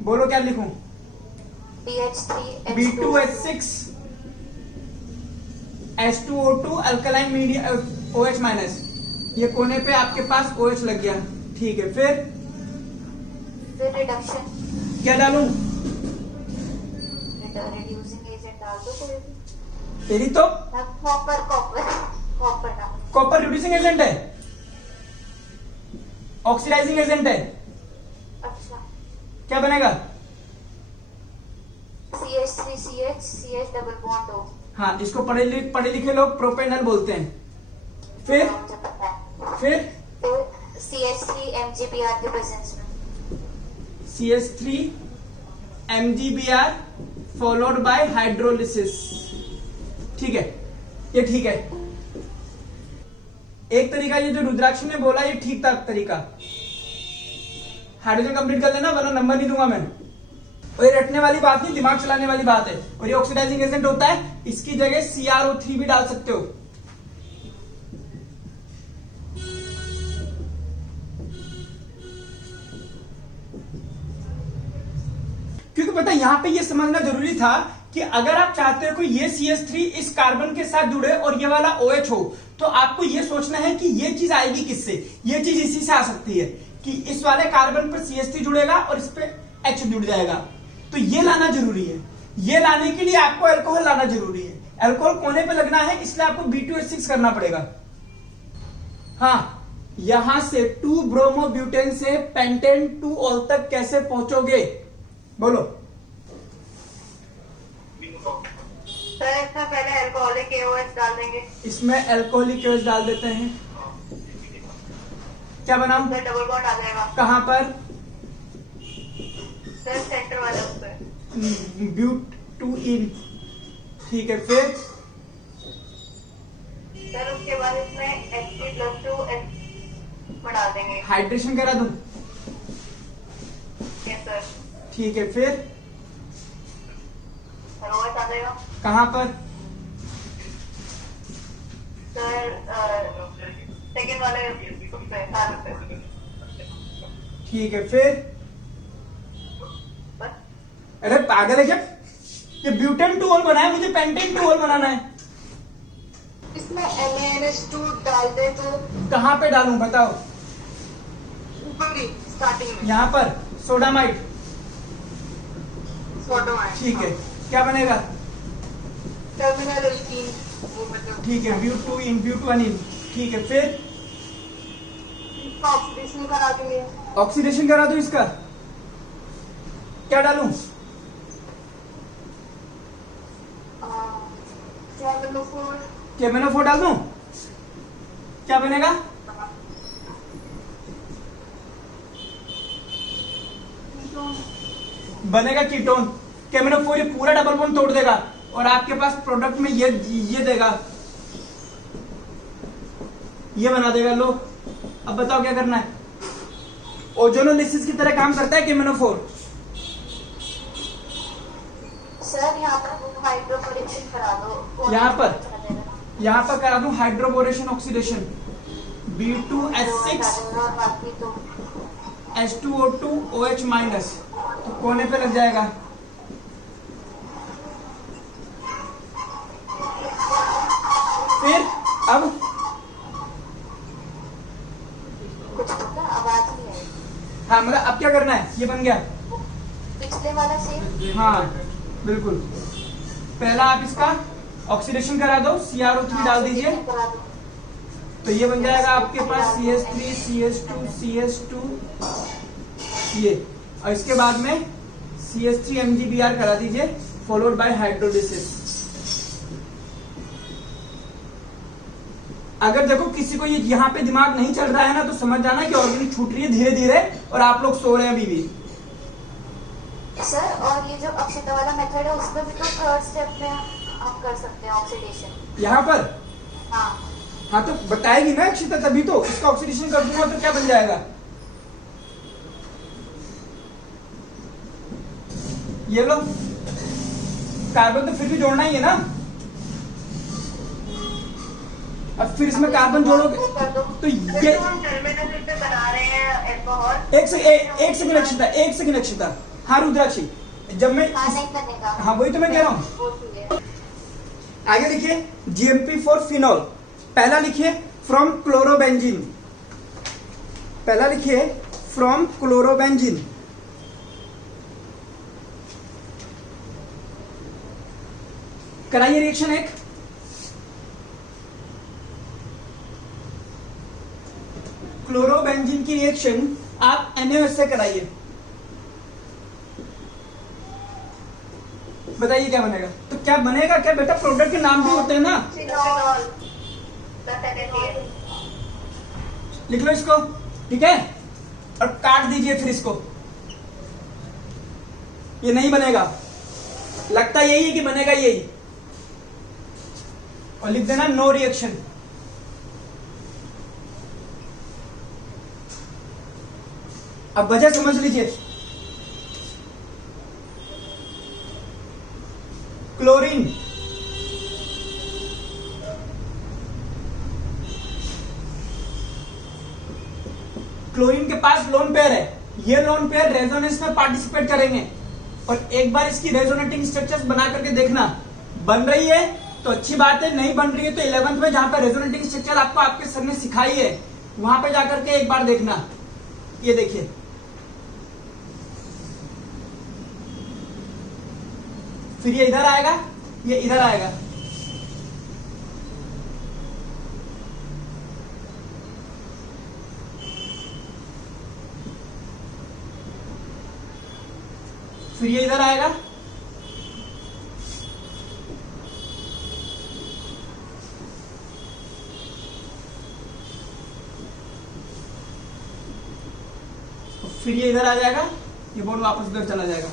बोलो क्या लिखूं? BH3 B2H6 H2O2 alkaline medium OH minus. ये कोने पे आपके पास OH लग गया, ठीक है। फिर रिडक्शन, क्या डालूं? रिड्यूसिंग एजेंट डाल दो कोई भी। तेरी तो कॉपर कॉपर कॉपर डाल। कॉपर रिड्यूसिंग एजेंट है, ऑक्सीडाइजिंग एजेंट है। अच्छा, क्या बनेगा? CH3CH CH double bond O। हाँ, इसको पढ़े लिखे लोग प्रोपेनल बोलते हैं। फिर मुझे पता है। फिर CH3 MgBr के प्रेजेंस में CH3 MgBr followed by hydrolysis, ठीक है, ये ठीक है। एक तरीका ये जो रुद्राक्ष ने बोला ये ठीक था तरीका। हाइड्रोजन कंप्लीट कर लेना वरना नंबर नहीं दूंगा मैं। और ये रटने वाली बात नहीं, दिमाग चलाने वाली बात है। और ये ऑक्सीडाइजिंग एजेंट होता है, इसकी जगह CrO3 भी डाल सकते हो। क्योंकि पता है यहां पे ये समझना जरूरी था कि अगर आप चाहते हो कि ये CH3 इस कार्बन के साथ जुड़े और ये वाला OH हो, तो आपको ये सोचना है कि ये चीज आएगी किससे? ये चीज इसी से आ सकती है कि इस वाले कार्बन पर CH3 जुड़ेगा और इस पे H जुड़ जाएगा। तो ये लाना जरूरी है। ये लाने के लिए आपको अल्कोहल लाना जरूरी है। अल्कोहल कोने पे लगना है, इसलिए आपको B2H6 करना पड़ेगा। हाँ, यहां से 2 ब्रोमोब्यूटेन से पेंटेन 2 ऑल तक कैसे पहुंचोगे? बोलो। सर इसमें पहले अल्कोहलिक AOH डाल देंगे। इसमें अल्कोहलिक OH डाल देते हैं। क्या बनाऊं? सर डबल बॉन्ड आ जाएगा। कहां पर? सर सेंटर वाले उस पर। ब्यूट-2-इन, ठीक है। फिर सर उसके बाद इसमें Hp+2 बढ़ा देंगे। हाइड्रेशन करा दूं? Yes sir. ठीक है। फिर OH आ जाएगा। कहां पर? सर सेकेंड वाले उस पे कार्बन पे। ठीक है। फिर बस। अरे पागल है क्या? ये ब्यूटेन 2 ऑल बना है, मुझे पेंटेन 2 ऑल बनाना है। इसमें NaNH2 डाल दे तो कहां पे डालूं बताओ? ऊपर ही स्टार्टिंग में यहां पर सोडामाइड, सोडामाइड। ठीक है। क्या बनेगा? टर्मिनल एल्कीन, वो मतलब ठीक है। ब्यूट-2-इन, ब्यूट-1-इन, ठीक है। फिर इसका ऑक्सीडेशन करा देंगे। ऑक्सीडेशन करा दूं इसका? क्या डालूं? 704 केमेनोफोर डाल दूं? क्या बनेगा? बनेगा कीटोन। केमेनोफोर ये पूरा डबल बॉन्ड तोड़ देगा और आपके पास प्रोडक्ट में ये देगा, ये बना देगा। लो अब बताओ क्या करना है? ओजोनोलिसिस की तरह काम करता है केमेनोफोर। सर यहाँ पर हाइड्रोपोरेशन करा दो। यहाँ पर करा दूं हाइड्रोबोरेशन ऑक्सीडेशन। B2H6 और बाकी तो H2O2 OH माइनस, तो कोने पे लग जाएगा। फिर अब कुछ पता आवाज नहीं आई। हाँ, मतलब अब क्या करना है? ये बन गया। पिछले वाला सेम। हाँ बिल्कुल। पहला आप इसका ऑक्सीडेशन करा दो, CrO3 डाल दीजिए, करा दो। तो ये बन जाएगा आपके पास CH3 CH2 CH2 ये। और इसके बाद में CH3 MgBr करा दीजिए फॉलोड बाय हाइड्रोलिसिस। अगर देखो किसी को ये यहाँ पे दिमाग नहीं चल रहा है ना, तो समझ जाना कि ऑर्गेनिक छूट रही है धीरे धीरे और आप लोग सो रहे हैं अभी भी। सर और ये जो अक्षता वाला मेथड है उसमें भी तो थर्ड स्टेप में आप कर सकते हैं ऑक्सीडेशन। यहाँ पर हाँ हाँ, तो बताएगी ना अक्षिता, तभी तो इसका ऑक्सीडेशन कर दूंगा तो क्या बन जाएगा? ये लो, कार्बन तो फिर भी जोड़ना ही है ना। अब फिर इसमें कार्बन जोड़ोगे तो ये हम टर्मिनल पे बना रहे हैं अल्कोहल। एक सेकंड अक्षिता, एक सेकंड अक्षिता। हाँ रुद्राक्षी, जब मैं हाँ नहीं बनेगा। हाँ वही तो मैं कह रहा हूँ। वो ठीक है। आगे लिखिए GMP फॉर फिनॉल। पहला लिखिए फ्रॉम क्लोरोबेंजीन, पहला लिखिए फ्रॉम क्लोरोबेंजीन। कराइए रिएक्शन एक। क्लोरोबेंजीन की रिएक्शन आप NaOH से कराइए। बताइए क्या बनेगा। तो क्या बनेगा क्या बेटा, प्रोडक्ट के नाम भी होते हैं ना। Phenol plus NaCl। लिख लो इसको, ठीक है, और काट दीजिए फिर इसको। ये नहीं बनेगा, लगता यही है कि बनेगा यही, और लिख देना नो रिएक्शन। अब वजह समझ लीजिए। क्लोरीन क्लोरीन के पास लोन पेयर है, ये लोन पेयर रेजोनेंस में पार्टिसिपेट करेंगे, और एक बार इसकी रेजोनेटिंग स्ट्रक्चर्स बना करके देखना। बन रही है तो अच्छी बात है, नहीं बन रही है तो 11th में जहां पर रेजोनेटिंग स्ट्रक्चर आपको आपके सर ने सिखाई है वहां पे जाकर के एक बार देखना। ये देखिए, फिर ये इधर आएगा, ये इधर आएगा। फिर ये इधर आएगा, फिर ये इधर आ जाएगा, ये बॉन्ड वापस उधर चला जाएगा।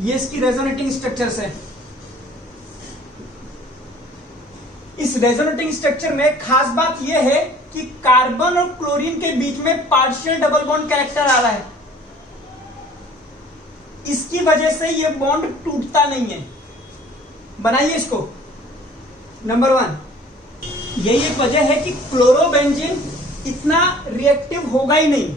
ये इसकी रेजोनेटिंग स्ट्रक्चर्स है। इस रेजोनेटिंग स्ट्रक्चर में खास बात यह है कि कार्बन और क्लोरीन के बीच में पार्शियल डबल बॉन्ड कैरेक्टर आ रहा है। इसकी वजह से यह बॉन्ड टूटता नहीं है। बनाइए इसको। नंबर 1, यही एक वजह है कि क्लोरोबेंजीन इतना रिएक्टिव होगा ही नहीं।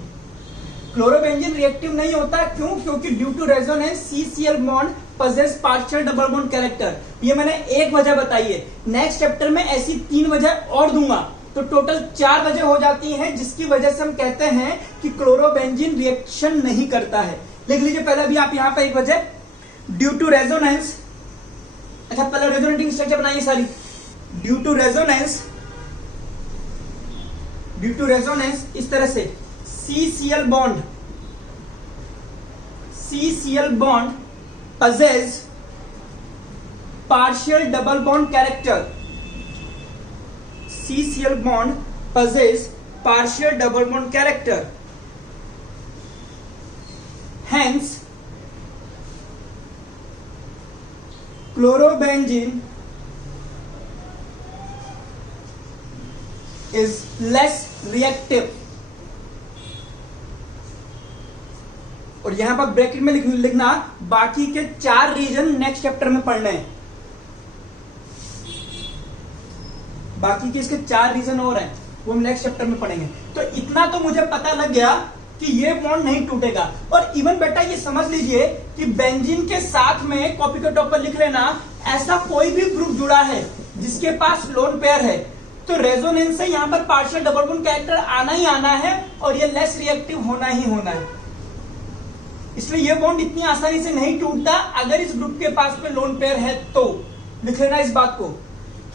क्लोरोबेंजीन रिएक्टिव नहीं होता, क्यों? क्योंकि due to resonance CCl bond possess partial double bond character. ये मैंने एक वजह बताई है, नेक्स्ट चैप्टर में ऐसी 3 वजह और दूंगा, तो टोटल 4 वजह हो जाती हैं, जिसकी वजह से हम कहते हैं कि क्लोरोबेंजीन रिएक्शन नहीं करता है। लिख लीजिए पहले भी आप यहां पर एक वजह, ड्यू टू रेजोनेंस। अच्छा पहले रेजोनेटिंग स्ट्रक्चर बनाइए सारी। ड्यू टू रेजोनेंस इस तरह से CCl bond possess partial double bond character. CCl bond possess partial double bond character. Hence, chlorobenzene is less reactive. और यहां पर ब्रैकेट में लिखना बाकी के 4 रीजन नेक्स्ट चैप्टर में पढ़ने हैं। बाकी के इसके 4 रीजन और हैं, वो हम नेक्स्ट चैप्टर में पढ़ेंगे। तो इतना तो मुझे पता लग गया कि ये बॉन्ड नहीं टूटेगा। और इवन बेटा ये समझ लीजिए कि बेंजीन के साथ में कॉपी के टॉप पर लिख लेना, ऐसा कोई भी ग्रुप जुड़ा है जिसके पास लोन पेयर है, तो रेजोनेंस से यहां पर पार्शियल डबल बॉन्ड कैरेक्टर आना ही आना है, और ये लेस रिएक्टिव होना ही होना है। इसलिए ये बॉन्ड इतनी आसानी से नहीं टूटता अगर इस ग्रुप के पास में लोन पेयर है। तो लिख लेना इस बात को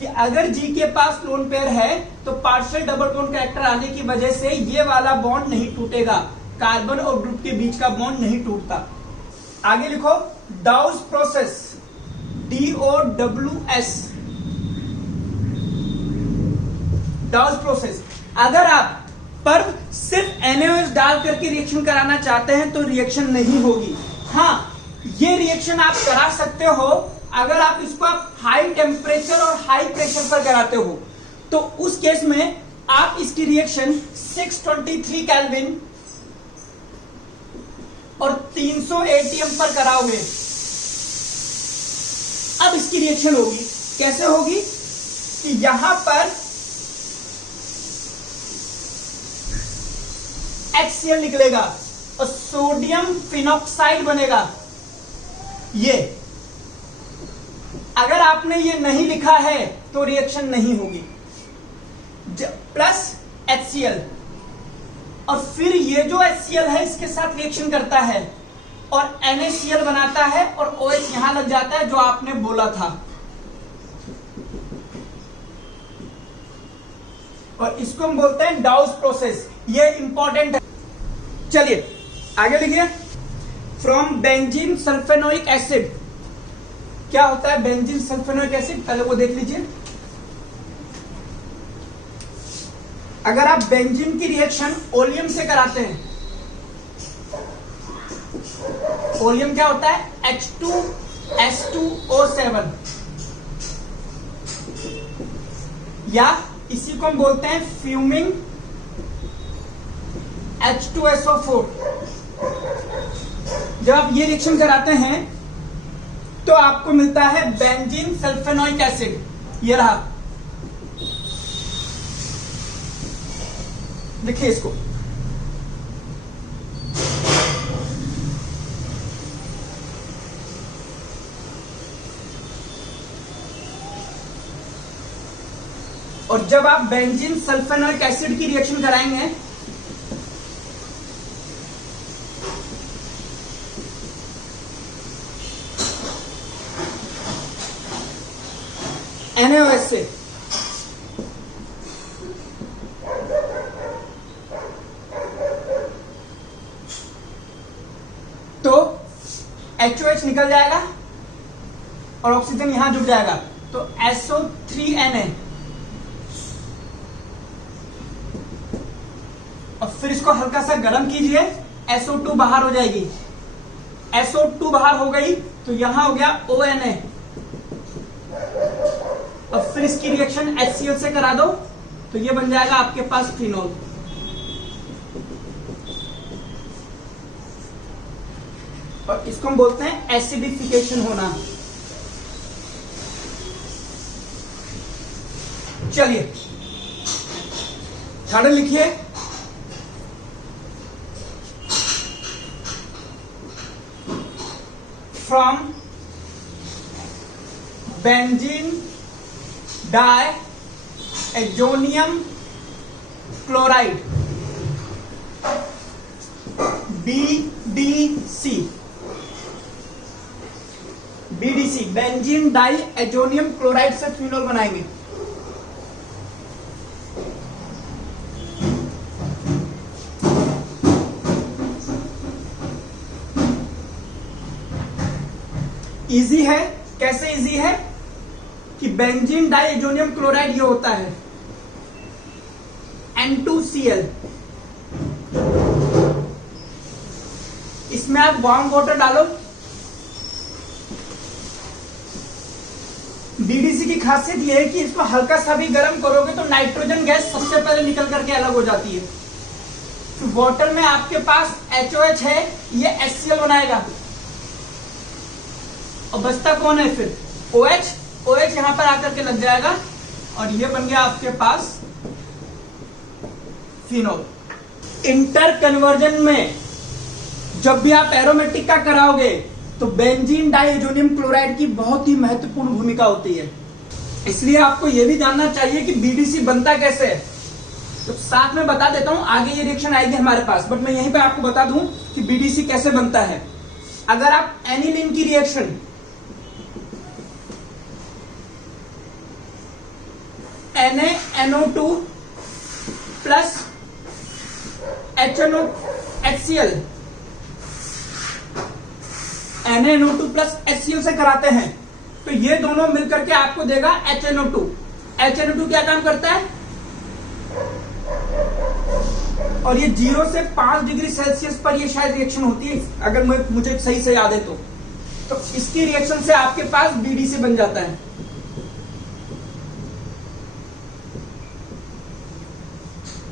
कि अगर जी के पास लोन पेयर है तो पार्शियल डबल बॉन्ड कैरेक्टर आने की वजह से ये वाला बॉन्ड नहीं टूटेगा, कार्बन और ग्रुप के बीच का बॉन्ड नहीं टूटता। आगे लिखो डाउस प्रोसेस, DOWS, डाउस प्रोसेस। अगर आप पर सिर्फ NaOH डाल करके रिएक्शन कराना चाहते हैं तो रिएक्शन नहीं होगी। हाँ, ये रिएक्शन आप करा सकते हो अगर आप इसको हाई टेम्परेचर और हाई प्रेशर पर कराते हो। तो उस केस में आप इसकी रिएक्शन 623 केल्विन और 300 ATM पर कराओगे। अब इसकी रिएक्शन होगी, कैसे होगी कि यहां पर HCl निकलेगा और सोडियम फिनॉक्साइड बनेगा। ये अगर आपने ये नहीं लिखा है तो रिएक्शन नहीं होगी। प्लस HCl और फिर ये जो HCl है इसके साथ रिएक्शन करता है और NaCl बनाता है और OH यहां लग जाता है जो आपने बोला था। और इसको हम बोलते हैं डाउस प्रोसेस। ये इंपॉर्टेंट है। चलिए आगे लिखिए। फ्रॉम बेंजीन सल्फेनोइक एसिड, क्या होता है बेंजीन सल्फेनोइक एसिड, पहले वो देख लीजिए। अगर आप बेंजीन की रिएक्शन ओलियम से कराते हैं, ओलियम क्या होता है H2S2O7, या इसी को हम बोलते हैं फ्यूमिंग H2SO4। जब आप ये रिएक्शन कराते हैं तो आपको मिलता है बेंजीन सल्फेनोइक एसिड। ये रहा, देखिए इसको। और जब आप बेंजीन सल्फेनोइक एसिड की रिएक्शन कराएंगे NaOH से, तो HOH निकल जाएगा और ऑक्सीजन यहां जुड़ जाएगा, तो SO3Na। और फिर इसको हल्का सा गर्म कीजिए, SO2 बाहर हो जाएगी। SO2 बाहर हो गई तो यहां हो गया ONA। और फिर इसकी रिएक्शन HCl से करा दो तो ये बन जाएगा आपके पास फिनॉल। और इसको हम बोलते हैं एसिडिफिकेशन होना। चलिए थर्ड लिखिए। From benzene diazonium chloride BDC, benzene diazonium chloride से फिनॉल बनाएंगे। इजी है। कैसे इजी है कि बेंजीन डाइएजोनियम क्लोराइड ये होता है N2Cl। इसमें आप वार्म वाटर डालो। BDC की खासियत यह है कि इसको हल्का सा भी गर्म करोगे तो नाइट्रोजन गैस सबसे पहले निकल करके अलग हो जाती है। तो वाटर में आपके पास HOH है, ये HCl बनाएगा और बचता कौन है फिर OH। OH यहां पर आकर के लग जाएगा और ये बन गया आपके पास फिनॉल। इंटर कन्वर्जन में जब भी आप एरोमेटिक का कराओगे तो बेंजीन डाइएजोनियम क्लोराइड की बहुत ही महत्वपूर्ण भूमिका होती है। इसलिए आपको यह भी जानना चाहिए कि BDC बनता कैसे है। तो साथ में बता देता हूं, आगे ये रिएक्शन आएगी हमारे पास, बट मैं यहीं पे आपको बता दूं कि BDC कैसे बनता है। अगर आप एनिलीन की reaction NaNO2 plus HCl NaNO2 plus HCl से कराते हैं तो ये दोनों मिलकर के आपको देगा HNO2। HNO2 क्या काम करता है, और ये 0 से 5 डिग्री सेल्सियस पर ये शायद रिएक्शन होती है, अगर मुझे सही से याद है तो इसकी रिएक्शन से आपके पास BDC बन जाता है।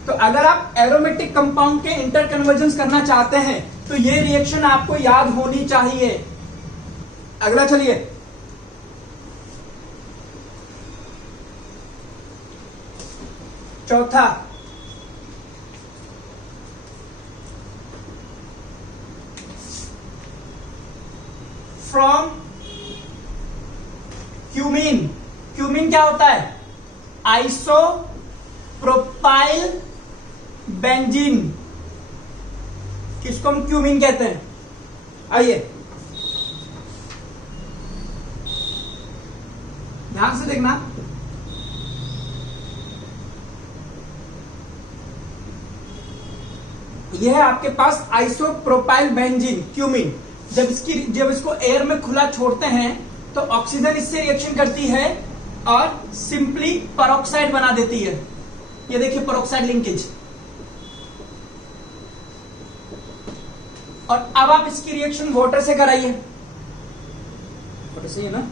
तो अगर आप एरोमेटिक कंपाउंड के इंटर कन्वर्जेंस करना चाहते हैं तो ये रिएक्शन आपको याद होनी चाहिए। अगला चलिए, चौथा फ्रॉम क्यूमीन। क्यूमीन क्या होता है? आइसो प्रोपाइल बेंजीन, किसको हम क्यूमीन कहते हैं। आइए ध्यान से देखना, यह है आपके पास आइसोप्रोपाइल बेंजीन क्यूमीन। जब इसको एयर में खुला छोड़ते हैं तो ऑक्सीजन इससे रिएक्शन करती है और सिंपली पेरोक्साइड बना देती है। ये देखिए पेरोक्साइड लिंकेज। और अब आप इसकी रिएक्शन वाटर से कराइए। वाटर से ही है ना,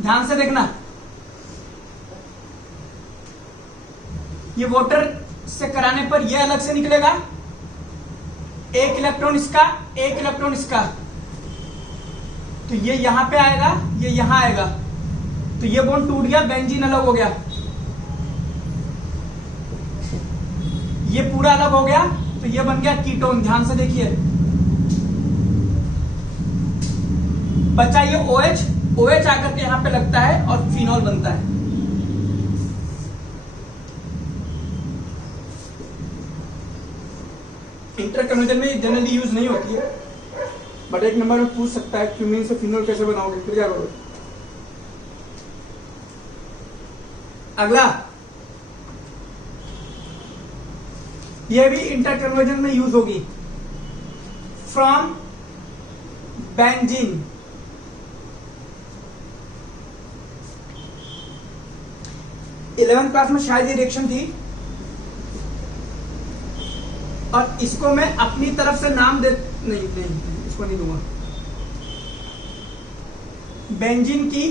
ध्यान से देखना। ये वाटर से कराने पर यह अलग से निकलेगा, एक इलेक्ट्रॉन इसका, एक इलेक्ट्रॉन इसका। तो ये यहां पे आएगा, ये यहां आएगा, तो ये बॉन्ड टूट गया, बेंजीन अलग हो गया। ये पूरा अलग हो गया, तो ये बन गया कीटोन। ध्यान से देखिए, बचा ये OH। OH आकर के यहां पे लगता है और फिनॉल बनता है। इंटरकन्वर्जन में जनरली यूज नहीं होती है, बट एक नंबर में पूछ सकता है क्यूमीन से फिनॉल कैसे बनाओगे, फिर क्या करोगे। अगला, यह भी इंटरकन्वर्जन में यूज होगी, फ्रॉम बेंजीन। इलेवेंथ क्लास में शायद ये रिएक्शन थी, और इसको मैं अपनी तरफ से नाम दे नहीं, इसको नहीं दूंगा। बेंजीन की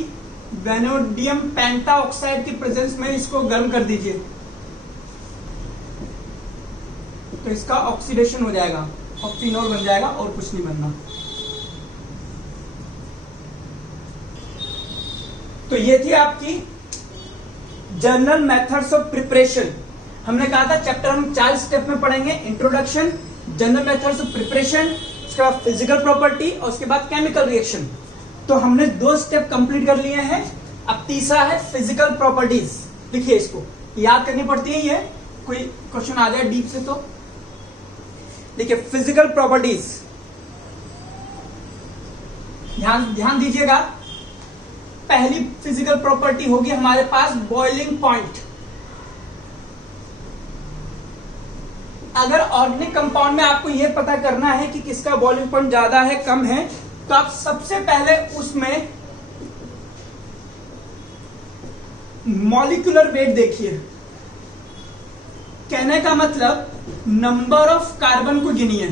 वेनेडियम पेंटाऑक्साइड की प्रेजेंस में इसको गर्म कर दीजिए, तो इसका ऑक्सीडेशन हो जाएगा और फिनॉल बन जाएगा, और कुछ नहीं बनना। तो ये थी आपकी जनरल मेथड्स ऑफ प्रिपरेशन। हमने कहा था चैप्टर हम 4 स्टेप में पढ़ेंगे, introduction, general methods of preparation, उसके बाद फिजिकल प्रॉपर्टी और उसके बाद केमिकल रिएक्शन। तो हमने 2 स्टेप कंप्लीट कर लिए हैं, अब तीसरा है फिजिकल प्रॉपर्टीज। लिखिए, इसको याद करनी पड़ती है, ये कोई क्वेश्चन आ जाए डीप से तो। देखिए फिजिकल प्रॉपर्टीज, ध्यान दीजिएगा। पहली फिजिकल प्रॉपर्टी होगी हमारे पास बॉइलिंग पॉइंट। अगर ऑर्गेनिक कंपाउंड में आपको यह पता करना है कि किसका बॉइलिंग पॉइंट ज्यादा है कम है, तो आप सबसे पहले उसमें मॉलिक्यूलर वेट देखिए। कहने का मतलब नंबर ऑफ कार्बन को गिनिए,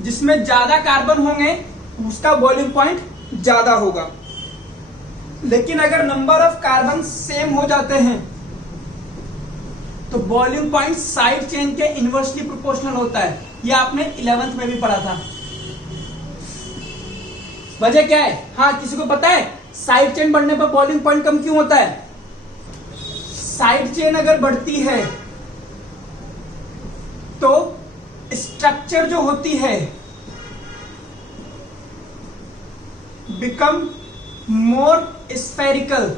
जिसमें ज्यादा कार्बन होंगे उसका बॉइलिंग पॉइंट ज्यादा होगा। लेकिन अगर नंबर ऑफ कार्बन सेम हो जाते हैं तो बॉइलिंग पॉइंट साइड चेन के इनवर्सली प्रोपोर्शनल होता है। यह आपने 11th में भी पढ़ा था। वजह क्या है? हाँ, किसी को पता है साइड चेन बढ़ने पर बॉइलिंग पॉइंट कम क्यों होता है? साइड चेन अगर बढ़ती है तो स्ट्रक्चर जो होती है बिकम मोर स्फेरिकल,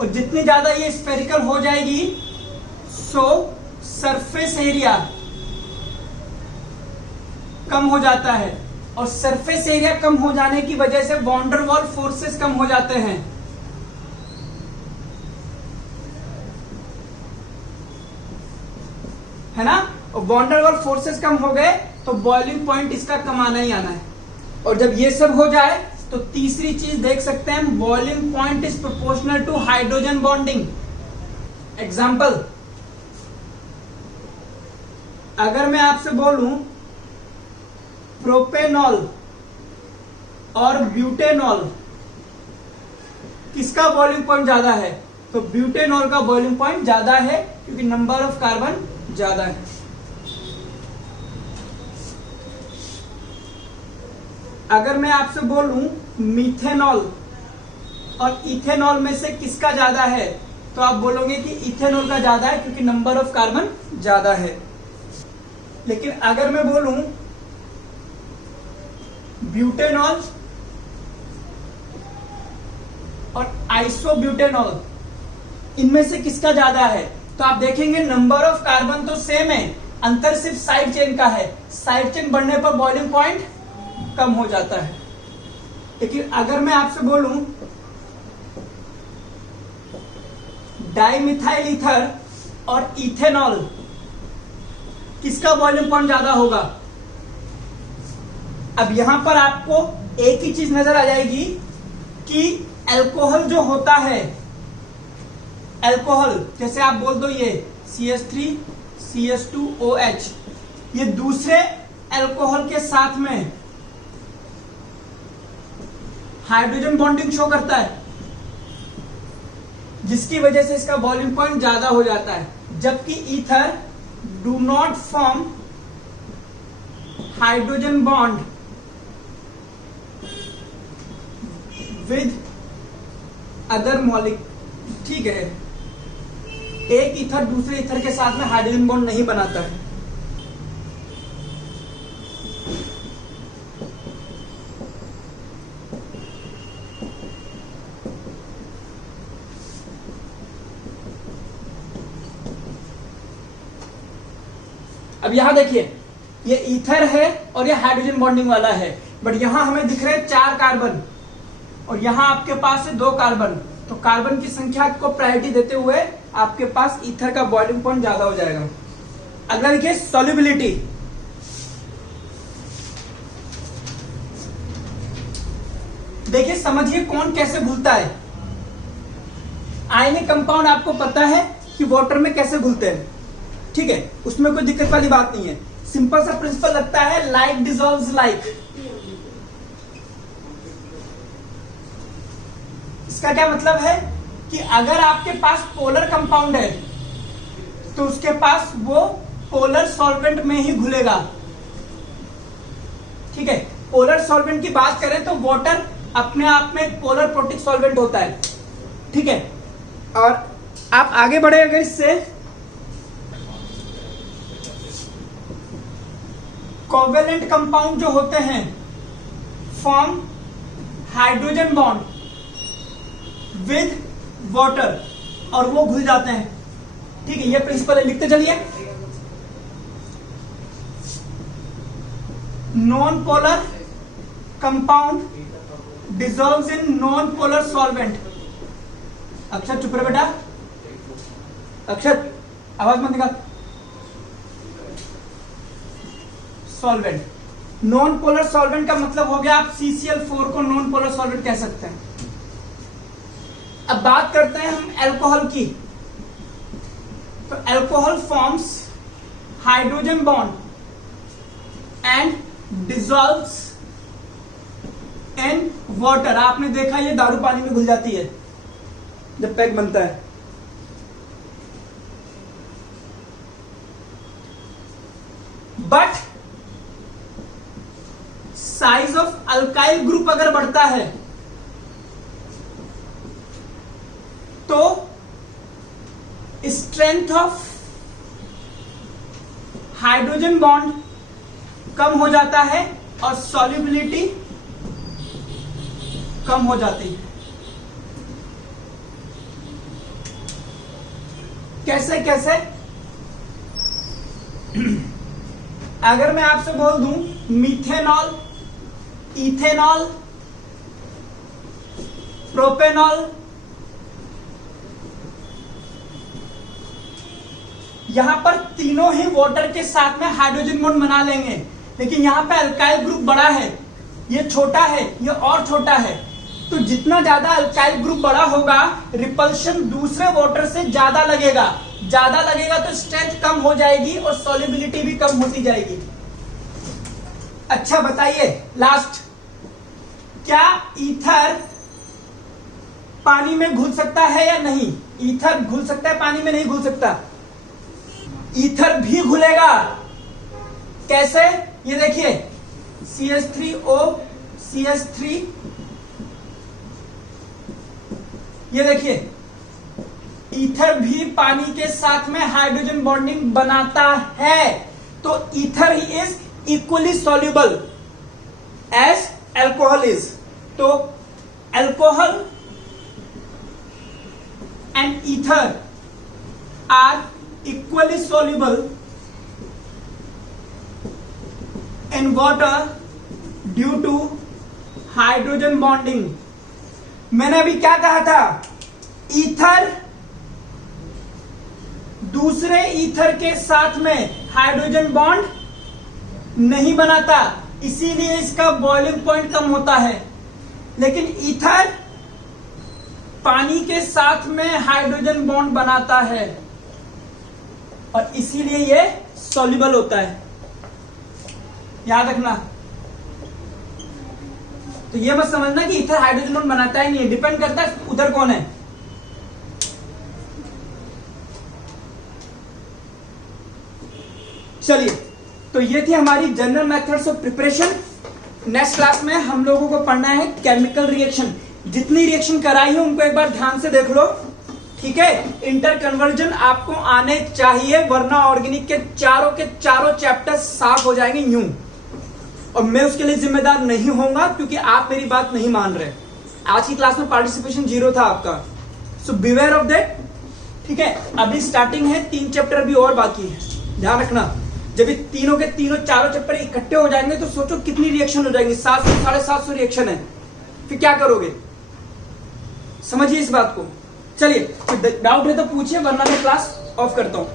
और जितनी ज्यादा ये स्फेरिकल हो जाएगी सो सरफेस एरिया कम हो जाता है, और सरफेस एरिया कम हो जाने की वजह से वॉन डेर वाल फोर्सेस कम हो जाते हैं। है ना? और वॉन डेर वाल फोर्सेस कम हो गए तो बॉइलिंग पॉइंट इसका कम आना ही आना है। और जब ये सब हो जाए तो तीसरी चीज देख सकते हैं, boiling point is proportional to hydrogen bonding. Example, अगर मैं आपसे बोलूं प्रोपेनॉल और ब्यूटेनॉल किसका बॉइलिंग पॉइंट ज्यादा है, तो ब्यूटेनॉल का बॉइलिंग पॉइंट ज्यादा है, क्योंकि नंबर ऑफ कार्बन ज्यादा है। अगर मैं आपसे बोलूं मीथेनॉल और इथेनॉल में से किसका ज्यादा है, तो आप बोलोगे कि इथेनॉल का ज्यादा है, क्योंकि नंबर ऑफ कार्बन ज्यादा है। लेकिन अगर मैं बोलूं ब्यूटेनॉल और आइसोब्यूटेनॉल, इनमें से किसका ज्यादा है? तो आप देखेंगे नंबर ऑफ कार्बन तो सेम है, अंतर सिर्फ साइड चेन का है। साइड चेन बढ़ने पर बॉइलिंग पॉइंट कम हो जाता है। लेकिन अगर मैं आपसे बोलूं डाइमिथाइल ईथर और इथेनॉल, किसका बॉइलिंग पॉइंट ज्यादा होगा? अब यहां पर आपको एक ही चीज नजर आ जाएगी कि अल्कोहल जो होता है, अल्कोहल जैसे आप बोल दो ये CH3 CH2OH, ये दूसरे अल्कोहल के साथ में हाइड्रोजन बॉन्डिंग शो करता है, जिसकी वजह से इसका बॉइलिंग पॉइंट ज्यादा हो जाता है। जबकि ether do not form hydrogen bond with other molecule, ठीक है, एक ईथर दूसरे ईथर के साथ में हाइड्रोजन बॉन्ड नहीं बनाता है। अब यहां देखिए, ये ईथर है और ये हाइड्रोजन बॉन्डिंग वाला है, बट यहां हमें दिख रहे हैं 4 कार्बन और यहां आपके पास है 2 कार्बन। तो कार्बन की संख्या को प्रायोरिटी देते हुए आपके पास ईथर का बॉइलिंग पॉइंट ज्यादा हो जाएगा। अगला देखिए सॉल्युबिलिटी। देखिए समझिए कौन कैसे घुलता है। आयनिक कंपाउंड आपको पता है कि वाटर में कैसे घुलते हैं, ठीक है, उसमें कोई दिक्कत वाली बात नहीं है। सिंपल सा प्रिंसिपल लगता है, लाइक डिसॉल्व्स लाइक। इसका क्या मतलब है कि अगर आपके पास पोलर कंपाउंड है तो उसके पास वो पोलर सॉल्वेंट में ही घुलेगा, ठीक है। पोलर सॉल्वेंट की बात करें तो वाटर अपने आप में एक पोलर प्रोटिक सॉल्वेंट होता है, ठीक है। और आप आगे बढ़े अगर इससे, कोवेलेंट कंपाउंड जो होते हैं form hydrogen bond with water और वो घुल जाते हैं, ठीक है। ये प्रिंसिपल है, लिखते चलिए। Non polar compound dissolves in non polar solvent. अक्षर चुप रहे बेटा, अक्षर आवाज मत निकाल। सॉल्वेंट, नॉन पोलर सॉल्वेंट का मतलब हो गया आप CCl4 को नॉन पोलर सॉल्वेंट कह सकते हैं। अब बात करते हैं हम अल्कोहल की। तो alcohol forms hydrogen bond and dissolves in water. आपने देखा ये दारू पानी में घुल जाती है जब पैक बनता है। But size of alkyl group अगर बढ़ता है तो स्ट्रेंथ ऑफ हाइड्रोजन बॉन्ड कम हो जाता है और सॉल्युबिलिटी कम हो जाती है। कैसे कैसे? अगर मैं आपसे बोल दूं मीथेनॉल, इथेनॉल, प्रोपेनॉल, यहां पर तीनों ही वाटर के साथ में हाइड्रोजन बॉन्ड बना लेंगे, लेकिन यहां पे अल्काइल ग्रुप बड़ा है, ये छोटा है, ये और छोटा है। तो जितना ज्यादा अल्काइल ग्रुप बड़ा होगा रिपल्शन दूसरे वाटर से ज्यादा लगेगा तो स्ट्रेंथ कम हो जाएगी और सॉल्युबिलिटी भी कम होती जाएगी। अच्छा बताइए लास्ट, क्या ईथर पानी में घुल सकता है या नहीं? ईथर घुल सकता है, पानी में नहीं घुल सकता। ईथर भी घुलेगा। कैसे? ये देखिए CH3O CH3, ये देखिए ईथर भी पानी के साथ में हाइड्रोजन बॉन्डिंग बनाता है। तो ईथर ही is equally soluble. As alcohol is. तो alcohol and ether are equally soluble in water due to hydrogen bonding. मैंने अभी क्या कहा था, ईथर दूसरे ईथर के साथ में हाइड्रोजन बॉन्ड नहीं बनाता, इसीलिए इसका बॉइलिंग पॉइंट कम होता है। लेकिन ईथर पानी के साथ में हाइड्रोजन बॉन्ड बनाता है और इसीलिए ये सॉल्युबल होता है, याद रखना। तो ये मत समझना कि ईथर हाइड्रोजन बॉन्ड बनाता है, नहीं, डिपेंड करता है उधर कौन है। चलिए, तो ये थी हमारी general methods of preparation. Next class में हम लोगों को पढ़ना है केमिकल रिएक्शन। जितनी रिएक्शन कराई है उनको एक बार ध्यान से देख लो, ठीक है। इंटर कन्वर्जन आपको आने चाहिए, वरना ऑर्गेनिक के चारों चैप्टर साफ हो जाएंगे यूं, और मैं उसके लिए जिम्मेदार नहीं होऊंगा क्योंकि आप मेरी बात नहीं मान रहे। आज की क्लास में पार्टिसिपेशन 0 था आपका, सो बिवेयर ऑफ दैट, ठीक है। अभी स्टार्टिंग है, 3 चैप्टर भी और बाकी है, ध्यान रखना। जब ये तीनों के तीनों चारों चैप्टर इकट्ठे हो जाएंगे तो सोचो कितनी रिएक्शन हो जाएंगी, 700 750 रिएक्शन है, फिर क्या करोगे, समझिए इस बात को। चलिए, डाउट है तो पूछिए, वरना मैं क्लास ऑफ करता हूं।